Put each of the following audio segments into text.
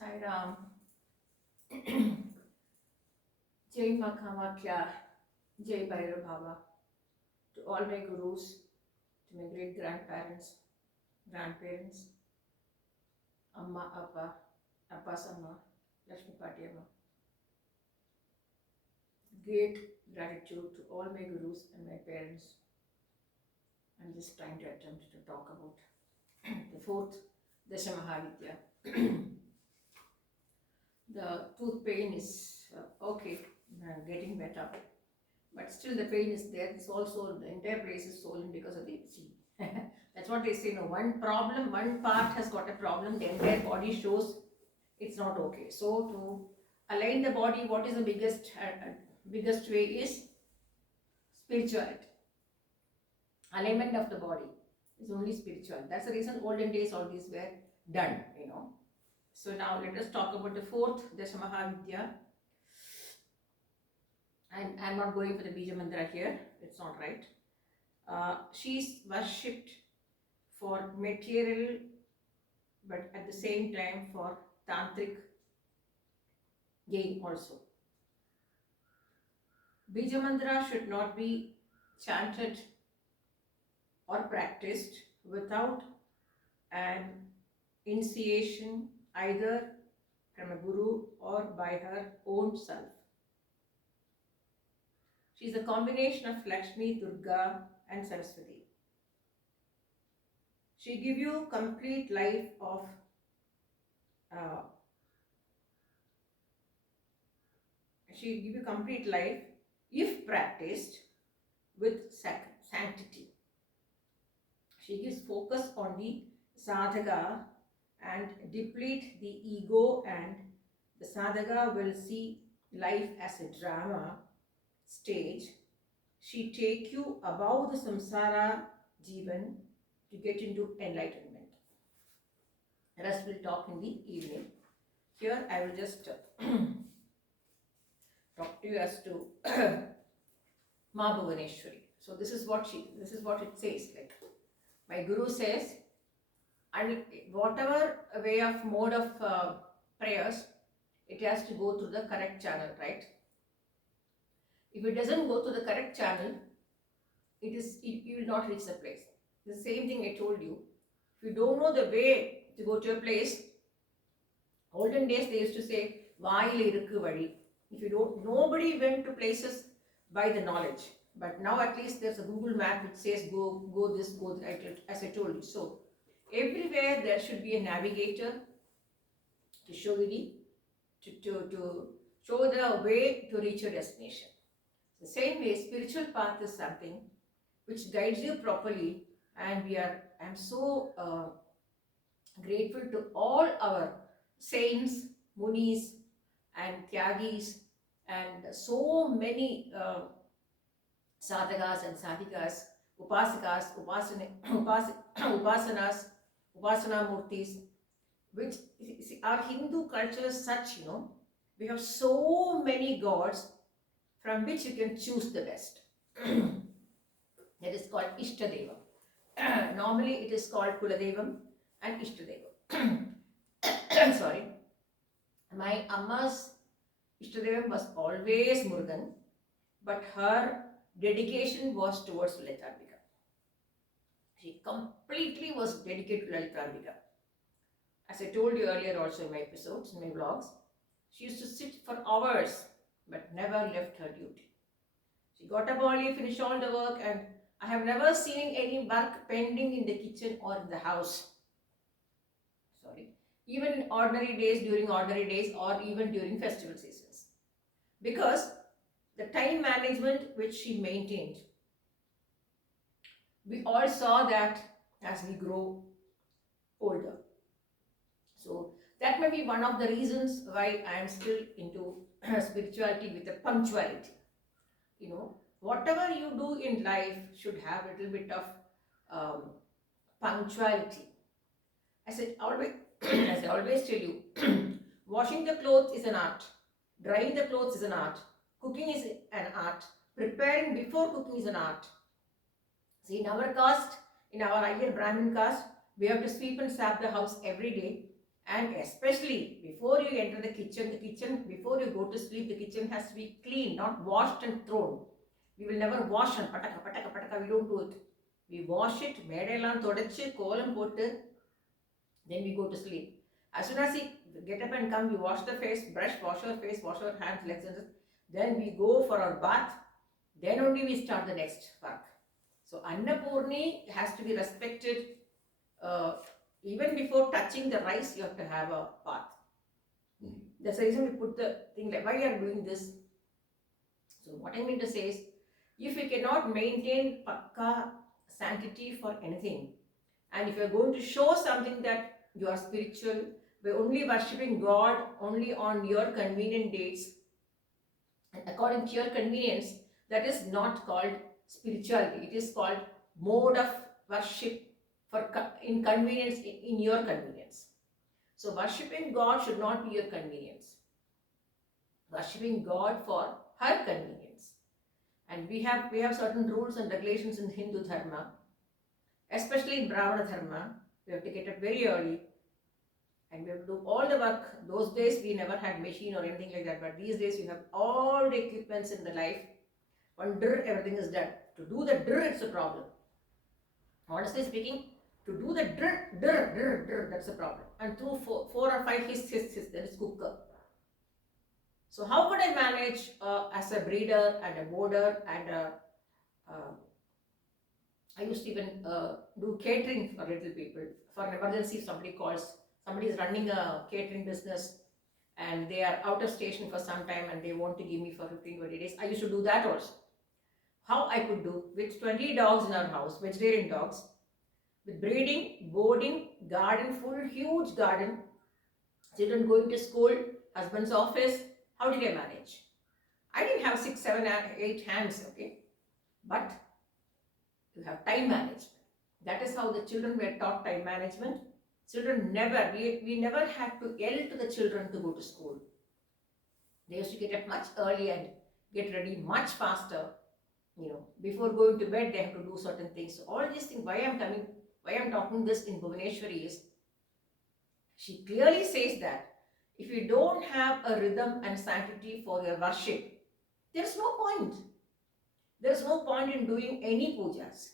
Sai Ram. Jai Makamakya. Jai Bhairav Baba. To all my gurus, to my great grandparents, grandparents, Amma, Appa, Appa's Amma, Lakshmi Pati Amma. Great gratitude to all my gurus and my parents. I'm just trying to attempt to talk about the fourth Desa maha vidya. The tooth pain is okay, getting better, but still the pain is there. It's also the entire place is swollen because of the sea. That's what they say. No, one problem, one part has got a problem. The entire body shows it's not okay. So to align the body, what is the biggest way is spirituality. Alignment of the body is only spiritual. That's the reason olden days all these were done. So now let us talk about the fourth Dasha Mahavidya. I'm not going for the Bija Mantra here, it's not right. She's worshipped for material, but at the same time for tantric gain also. Bija Mantra should not be chanted or practiced without an initiation either from a guru or by her own self. She is a combination of Lakshmi, Durga and Saraswati. She give you complete life of she give you complete life if practiced with sanctity. She gives focus on the sadhaka and deplete the ego, and the sadhaka will see life as a drama stage. She take you above the samsara jivan to get into enlightenment. Rest will talk in the evening. Here I will just talk to you as to Ma Bhuvaneswari. So this is what it says. Like my guru says, and whatever way of mode of prayers, it has to go through the correct channel, right? If it doesn't go to the correct channel, you will not reach the place. The same thing I told you. If you don't know the way to go to a place, olden days they used to say, Vaayil irukku vadi. If you don't, nobody went to places by the knowledge. But now at least there's a Google map which says go this, go that, as I told you. So everywhere there should be a navigator to show you to show the way to reach your destination. The same way, spiritual path is something which guides you properly, and I'm so grateful to all our saints, munis, and tyagis, and so many sadhakas and sadhikas, upasikas, upasanas, upasana murtis, which our Hindu culture is such, we have so many gods from which you can choose the best. That is called Ishtadevam. Normally it is called Kuladevam and Ishtadevam. Sorry. My Amma's Ishtadevam was always Murugan, but her dedication was towards Lalitambika. She completely was dedicated to Lalitambika. As I told you earlier also in my episodes, in my vlogs, she used to sit for hours but never left her duty. She got up early, finished all the work, and I have never seen any work pending in the kitchen or in the house. Sorry. Even in ordinary days, during ordinary days, or even during festival seasons. Because the time management which she maintained, we all saw that as we grow older. So that may be one of the reasons why I am still into spirituality with a punctuality. Whatever you do in life should have a little bit of punctuality. As I always tell you, washing the clothes is an art, drying the clothes is an art, cooking is an art, preparing before cooking is an art. See, in our caste, in our Iyer Brahmin caste, we have to sweep and sweep the house every day, And especially before you enter the kitchen, before you go to sleep, the kitchen has to be clean, not washed and thrown. We will never wash and pataka, pataka, pataka, we don't do it. We wash it, medelam thodachu, kolam potu, then we go to sleep. As soon as we get up and come, we wash the face, brush, wash our face, wash our hands, legs, and then we go for our bath. Then only we start the next work. So Annapurni has to be respected. Even before touching the rice, you have to have a bath. That's the reason we put the thing like, why are you doing this? So what I mean to say is, if you cannot maintain pakka sanctity for anything, and if you are going to show something that you are spiritual, by only worshipping God only on your convenient dates, and according to your convenience, that is not called spirituality. It is called mode of worship for inconvenience in your convenience. So worshipping God should not be your convenience. Worshipping God for her convenience. And we have certain rules and regulations in Hindu Dharma, especially in Brahmana Dharma. We have to get up very early and we have to do all the work. Those days we never had machine or anything like that, but these days you have all the equipments in the life. One drr, everything is done. To do the drr, it's a problem. Honestly speaking, to do the drr, drr, drr, drr, that's a problem. And through four or five hiss, hiss, hiss, then it's cooker. So how could I manage as a breeder and a boarder and I used to even do catering for little people. For an emergency, if somebody calls, somebody is running a catering business and they are out of station for some time and they want to give me for 15-20 days. I used to do that also. How I could do with 20 dogs in our house, vegetarian dogs, with breeding, boarding, garden, full huge garden, children going to school, husband's office. How did I manage? I didn't have 6, 7, 8 hands, okay? But you have time management. That is how the children were taught time management. Children never, we never had to yell to the children to go to school. They used to get up much early and get ready much faster. Before going to bed, they have to do certain things. So all these things, why I'm talking this in Bhuvaneswari is, she clearly says that if you don't have a rhythm and sanctity for your worship, there's no point. There's no point in doing any pujas.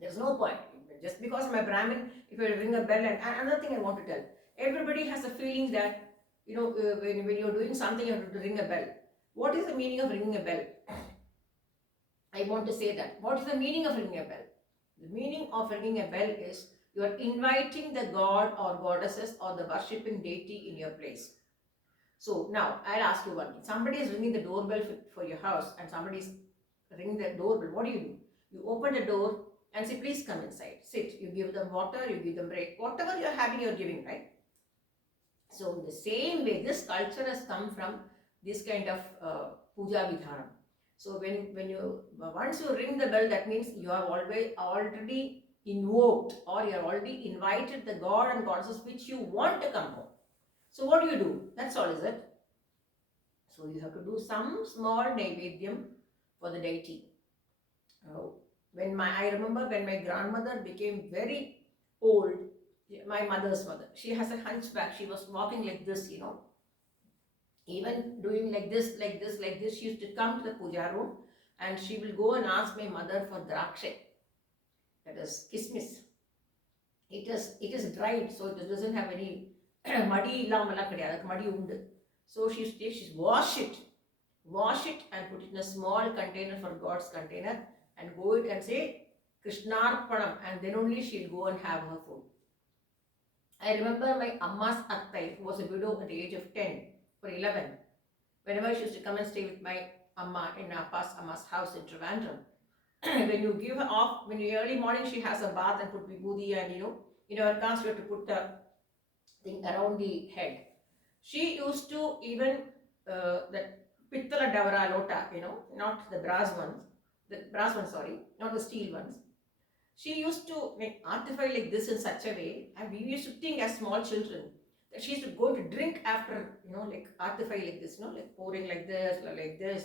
There's no point. Just because I'm a Brahmin, if you ring a bell, and another thing I want to tell, everybody has a feeling that, when you're doing something, you have to ring a bell. What is the meaning of ringing a bell? I want to say that. What is the meaning of ringing a bell? The meaning of ringing a bell is you are inviting the god or goddesses or the worshipping deity in your place. So now I'll ask you one thing. Somebody is ringing the doorbell for your house and somebody is ringing the doorbell. What do? You open the door and say, please come inside. Sit. You give them water, you give them break. Whatever you're having, you're giving, right? So in the same way, this culture has come from this kind of puja vidhanam. So once you ring the bell, that means you have already invoked or you have already invited the god and goddesses which you want to come home. So what do? That's all, is it? So you have to do some small naivedyam for the deity. I remember when my grandmother became very old, my mother's mother, she has a hunchback. She was walking like this, even doing like this, like this, like this. She used to come to the puja room and she will go and ask my mother for draksha, that is kismis. It is dried, so it doesn't have any muddy muddy undu. So she's wash it and put it in a small container for God's container and go it and say Krishnarpanam, and then only she'll go and have her food. I remember my Amma's Attai, who was a widow at the age of 10 or 11. Whenever she used to come and stay with my Amma in Amma's house in Trivandrum, when you give her off, when you early morning she has a bath and put vibhuti and in our caste you have to put the thing around the head. She used to even that pittala davara lota, not the brass ones, not the steel ones. She used to make artify like this in such a way, and we used to think as small children that she used to go to drink after, like artify like this, like pouring like this or like this.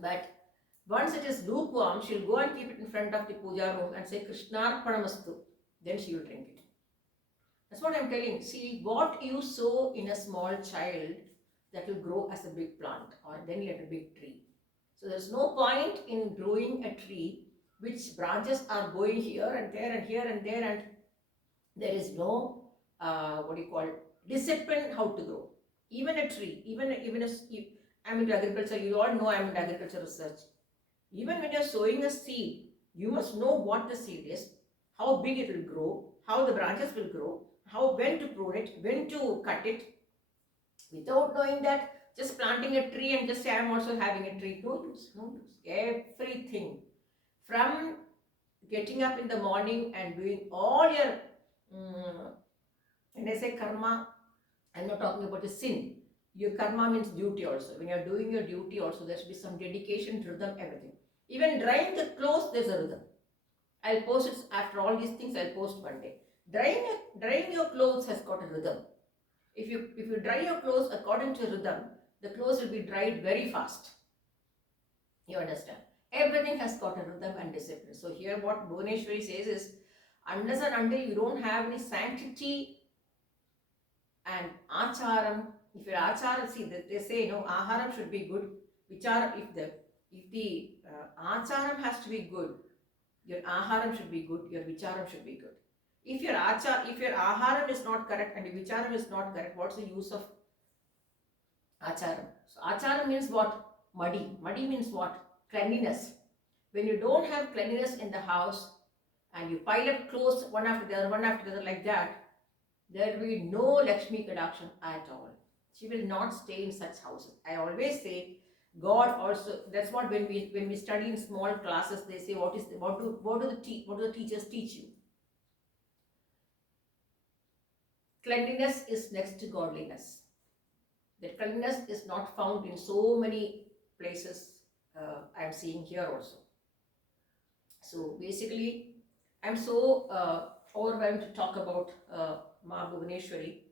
But once it is lukewarm, she'll go and keep it in front of the puja room and say Krishnarpanamastu. Then she will drink it. That's what I'm telling. See, what you sow in a small child, that will grow as a big plant or then let a big tree. So there's no point in growing a tree which branches are going here and there and here and there, and there is no what do you call discipline how to grow. Even a tree, even I'm into agriculture. You all know I'm into agriculture research. Even when you're sowing a seed, you must know what the seed is, how big it will grow, how the branches will grow, how when to prune it, when to cut it. Without knowing that, just planting a tree and just say I'm also having a tree, no use, no use. Everything from getting up in the morning and doing all your when I say karma, I'm not talking about the sin. Your karma means duty also. When you're doing your duty also, there should be some dedication, rhythm, everything. Even drying the clothes, there's a rhythm. I'll post it after all these things, I'll post one day. Drying your clothes has got a rhythm. If you dry your clothes according to rhythm, the clothes will be dried very fast. You understand? Everything has got a rhythm and discipline. So here what Bhuvaneswari says is, unless and until you don't have any sanctity and acharam, if your acharam, see they say aharam should be good. Vichara, if the acharam has to be good, your aharam should be good, your vicharam should be good. If your aharam is not correct and your vicharam is not correct, what's the use of acharam? So acharam means what? Muddy. Muddy means what? Cleanliness. When you don't have cleanliness in the house and you pile up clothes one after the other like that, there will be no Lakshmi Kadakshan at all. She will not stay in such houses. I always say, God also. That's what when we study in small classes, they say what do the teachers teach you? Cleanliness is next to godliness. That cleanliness is not found in so many places. I am seeing here also. So basically, I'm so overwhelmed to talk about Ma Bhuvaneswari.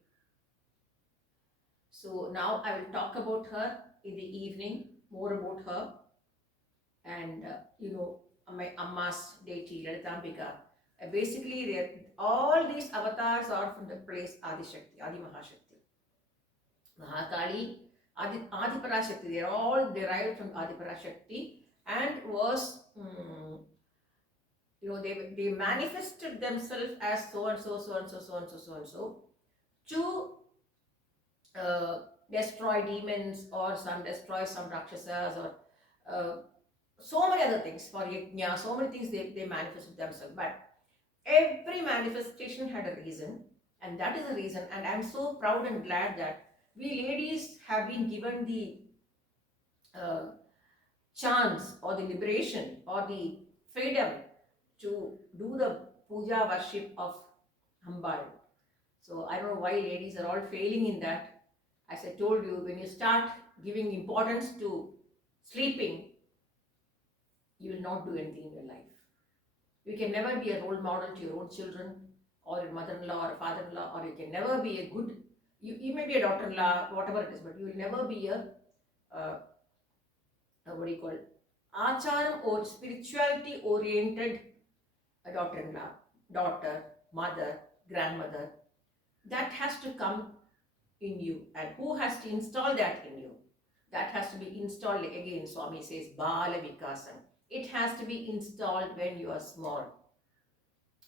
So now I will talk about her in the evening, more about her, and my Amma's deity, Lalitambika. Basically, all these avatars are from the place Adi Shakti, Adi Mahashakti. Mahakali, Adi Parashakti, they are all derived from Adi Parashakti and was, they manifested themselves as so and so, so and so, so and so, so and so to destroy demons or destroy some rakshasas or so many other things for yajna, so many things they manifested themselves. But every manifestation had a reason, and that is the reason. And I'm so proud and glad that we ladies have been given the chance or the liberation or the freedom to do the puja worship of Ambal. So I don't know why ladies are all failing in that. As I told you, when you start giving importance to sleeping, you will not do anything in your life. You can never be a role model to your own children or your mother-in-law or father-in-law, or you can never be a good, you may be a daughter-in-law, whatever it is, but you will never be a what do you call it? Acharam or spirituality oriented daughter-in-law, daughter, mother, grandmother. That has to come in you. And who has to install that in you? That has to be installed again. Swami says, Bala Vikasam. It has to be installed when you are small.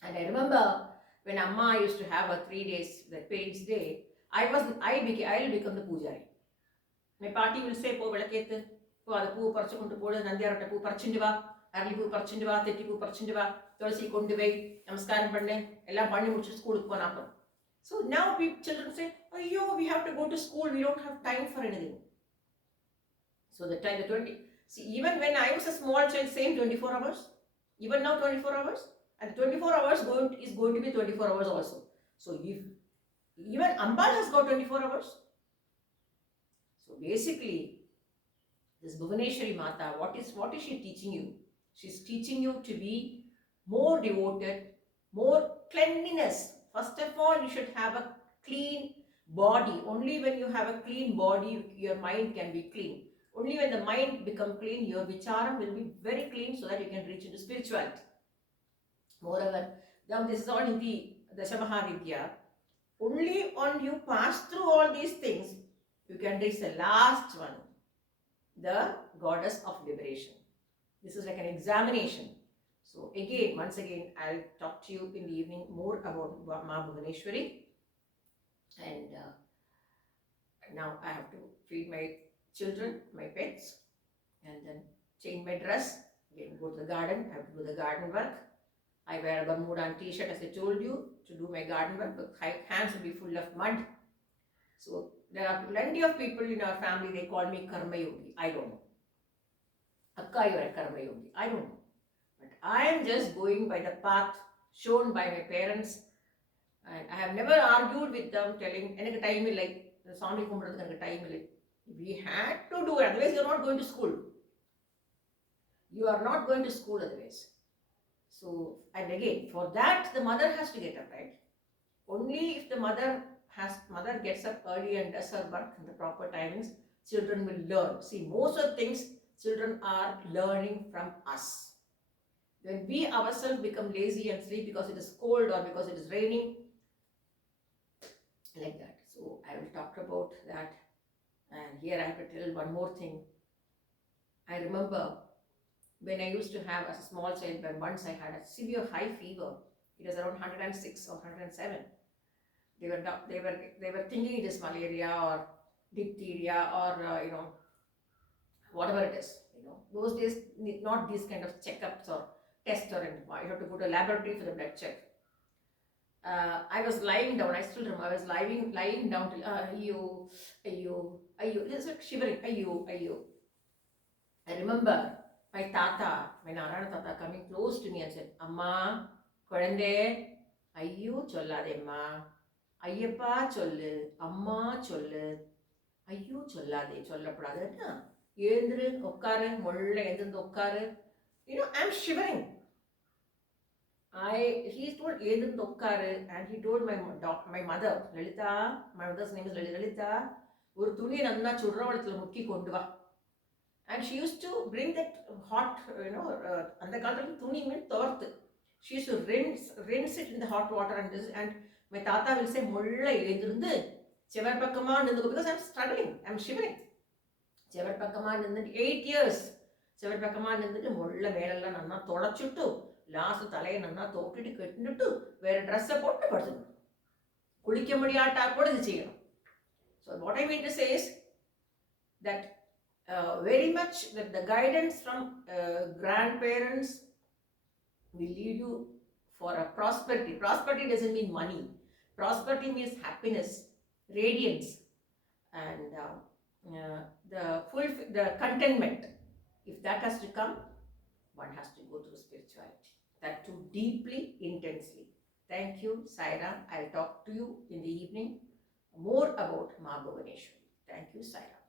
And I remember when Amma used to have her 3 days, the Parents' Day, I will become the pujari. My party will say, Po Valaketh, Po Adapu Parchakundu Poda, Nandiarata Pu Parchindiva, Arlipu Parchindiva, Tetipu Parchindiva, Tulsi Kundivay, Namaskaram Pande, Ella Pandi Muchu school Konapa. So now children say, oh, yo, we have to go to school, we don't have time for anything. So the time, the 20, see, even when I was a small child, same 24 hours, even now 24 hours, and 24 hours is going to be 24 hours also. So if even Ambal has got 24 hours. So basically, this Bhuvaneswari Mata, what is she teaching you? She's teaching you to be more devoted, more cleanliness. First of all, you should have a clean body. Only when you have a clean body, your mind can be clean. Only when the mind becomes clean, your vicharam will be very clean so that you can reach into spirituality. Moreover, now this is all in the Desa maha vidya. Only on you pass through all these things, you can reach the last one, the goddess of liberation. This is like an examination. So again, once again, I'll talk to you in the evening more about Ma Bhuvaneswari. And now I have to feed my children, my pets, and then change my dress. Again, go to the garden. I have to do the garden work. I wear a Bermuda and t-shirt, as I told you, to do my garden work. My hands will be full of mud. So there are plenty of people in our family, they call me Karma Yogi. I don't know. Akka, you are a Karma Yogi. I don't know. But I am just going by the path shown by my parents. And I have never argued with them, telling, "Enakku time illai, Swami kumbradhukku enakku time illai." We had to do it, otherwise you are not going to school. You are not going to school otherwise. So, and again, for that, the mother has to get up, right? Only if the mother gets up early and does her work in the proper timings, children will learn. See, most of the things children are learning from us. When we ourselves become lazy and sleep because it is cold or because it is raining, like that. So I will talk about that. And here I have to tell one more thing. I remember when I used to have, as a small child, when once I had a severe high fever. It was around 106 or 107. They were thinking it is malaria or diphtheria or whatever it is. Those days not these kind of checkups or tests or anything. You have to go to a laboratory for the blood check. I was lying down. I still remember. I was lying down till ayyo. It's like shivering. Ayyo. I remember my tata, my Narayana tata, coming close to me and said, "Amma, Kodande, ayyo chollademma, ayyappa chollu, amma chollu, ayyo chollade, chollappadadena, yendru okkare, molla yendru okkare." I'm shivering. He told Yendru okkare, and he told my mother, Lalita, my mother's name is Lalita, ஒரு துணி நன்னா சுடுறவளத்துல முக்கி கொண்டு வா. And she used to bring that hot, and the காலத்துல துணி means தோர்த்து. She used to rinse it in the hot water and my tata will say, "Mulla எழுந்திருந்து செவர் பக்கமா நின்னுக்கோ," because I'm struggling, I'm shivering. செவர் பக்கமா நின்னுட்டு 8 years செவர் பக்கமா நின்னுட்டு முள்ள மேலெல்லாம் நன்னா தொடச்சுட்டு லாஸ்ட் தலையை நன்னா தோட்டிட்டு கட்டிட்டு வேற ட்ரெஸ்ஸை போட்டு படுத்துக்கணும். குளிக்க முடியாட்டா கூட இது செய்யணும். So what I mean to say is that very much that the guidance from grandparents will lead you for a prosperity. Prosperity doesn't mean money. Prosperity means happiness, radiance, and the contentment. If that has to come, one has to go through spirituality. That too deeply, intensely. Thank you, Saira. I'll talk to you in the evening more about Ma Bhuvaneswari. Thank you, Saira.